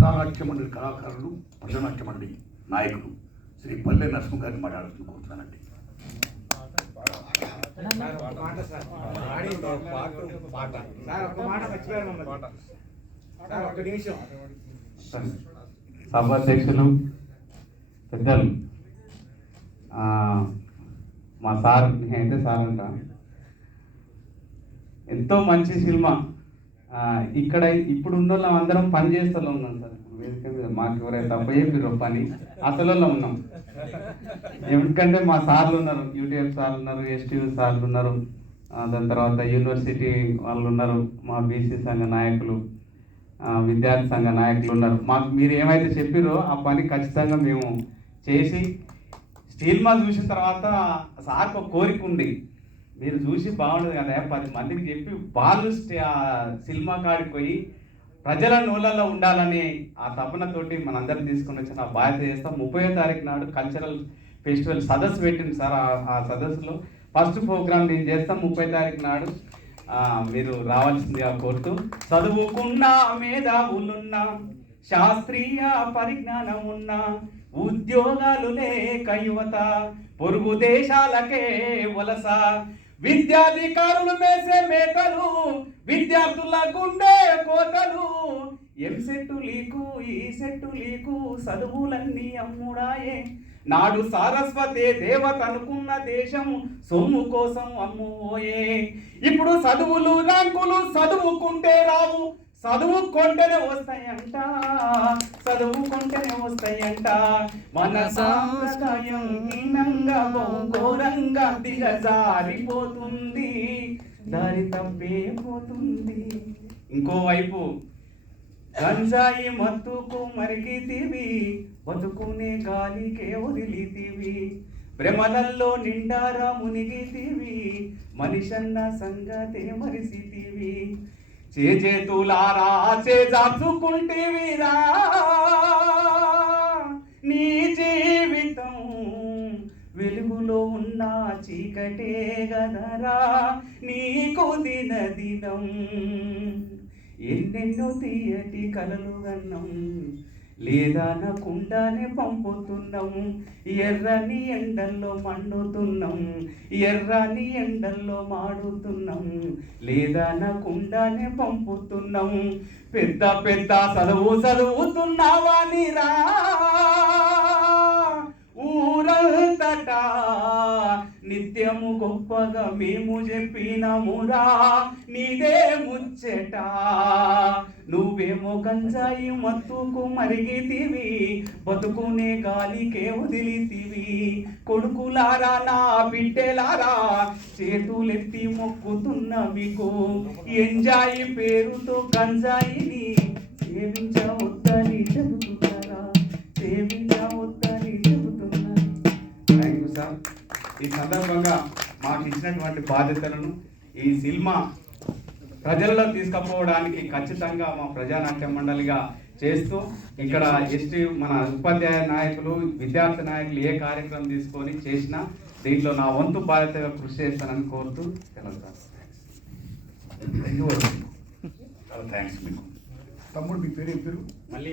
ప్రజానాట్య మండలి కళాకారులు, ప్రజానాట్య మండలి నాయకులు శ్రీ పల్లె నరసింహ గారిని మాట్లాడుతూ కోరుతున్నానండి. సభాధ్యక్షులు పెద్దలు మా సార్ అయితే సార్ అంట ఎంతో మంచి సినిమా. ఇక్కడ ఇప్పుడు ఉన్న వాళ్ళం అందరం పని చేస్తూ ఉన్నాం సార్. మాకు ఎవరైతే తప్ప చెప్పారు పని అసలు ఉన్నాం. ఎందుకంటే మా సార్లు ఉన్నారు, యూటీఎఫ్ సార్లు ఉన్నారు, ఎస్టీయూ సార్లు ఉన్నారు, దాని తర్వాత యూనివర్సిటీ వాళ్ళు ఉన్నారు, మా బీసీ సంఘ నాయకులు, విద్యార్థి సంఘ నాయకులు ఉన్నారు. మాకు మీరు ఏమైతే చెప్పారో ఆ పని ఖచ్చితంగా మేము చేసి స్టీల్ మాల్ చూసిన తర్వాత సార్కి ఒక కోరిక ఉంది, మీరు చూసి బాగుండదు కదా 10 మందికి చెప్పి వాళ్ళు సినిమా కాడికి పోయి ప్రజల నోళ్ళల్లో ఉండాలని ఆ తపనతోటి మనందరం తీసుకొని వచ్చిన ఆ బాధ్యత చేస్తాం. 30వ తారీఖు నాడు కల్చరల్ ఫెస్టివల్ సదస్సు పెట్టింది సార్. ఆ సదస్సులో ఫస్ట్ ప్రోగ్రామ్ నేను చేస్తాం 30వ తారీఖు నాడు. మీరు రావాల్సిందిగా కోరుతూ, చదువుకున్న మేధావులున్నా, శాస్త్రీయ పరిజ్ఞానం ఉన్నా, ఉద్యోగాలు లేక యువత పొరుగు దేశాలకే వలస, విద్యాధికారులు మేసే మేకలు, విద్యార్థుల గుండె కోతలు, ఎంసెట్టు లీకు ఈ సెట్టు లీకు, చదువులన్నీ అమ్ముడాయే నాడు సారస్వతే దేవత అనుకున్న దేశం సొమ్ము కోసం అమ్ముపోయే. ఇప్పుడు చదువులు ర్యాంకులు చదువుకుంటే రావు, చదువుకుంటేనే వస్తాయంట, చదువుకుంటేనే వస్తాయంట. మన సాంప్రదాయం హీనంగా ఘోరంగా దిగజారిపోతుంది, దారి తప్పిపోతుంది. ఇంకోవైపు గంజాయి మత్తుకు మరిగితివి, బతుకునే గాలికే వదిలితివి, భ్రమలల్లో నిండారా మునిగితివి, మనిషన్న సంగతే మరిసితివి. చేతులారా చేజార్చుకుంటేవిరా, నీ జీవితం వెలుగులో ఉన్న చీకటే గదరా నీకు దినం. ఎన్నెన్నో తీయటి కలలు గన్నం, లేదనకుండానే పంపుతున్నాం, ఎర్రని ఎండల్లో మండుతున్నాం, ఎర్రని ఎండల్లో మాడుతున్నాం, లేదనకుండానే పంపుతున్నాం. పెద్ద పెద్ద చదువుతున్నావా నీరా, ఊరంతటా నిత్యము గొప్పగా మేము చెప్పినమురా, నీదే ముచ్చట. నువ్వేమో గంజాయి మత్తుకు మరిగితివి, బతుకునే గాలికే వదిలితివి. కొడుకులారా నా బిడ్డలారా చేతులెత్తి మొక్కుతున్న మీకు, ఎంజాయి పేరుతో గంజాయిని సేవించవద్దని చెబుతున్నారా, సేవించవద్దని చెబుతున్నారు. Thank you sir. ఈ సందర్భంగా మాకు ఇచ్చినటువంటి బాధ్యతలను ఈ సినిమా ప్రజల్లో తీసుకుపోవడానికి ఖచ్చితంగా మా ప్రజానాట్య మండలిగా చేస్తూ, ఇక్కడ ఎస్టీ మన ఉపాధ్యాయ నాయకులు, విద్యార్థి నాయకులు ఏ కార్యక్రమం తీసుకొని చేసినా దీంట్లో నా వంతు బాధ్యతగా కృషి చేస్తానని కోరుతూ థ్యాంక్స్ మీకు. తమ్ముడు మీ పేరు ఏం పేరు? మళ్ళీ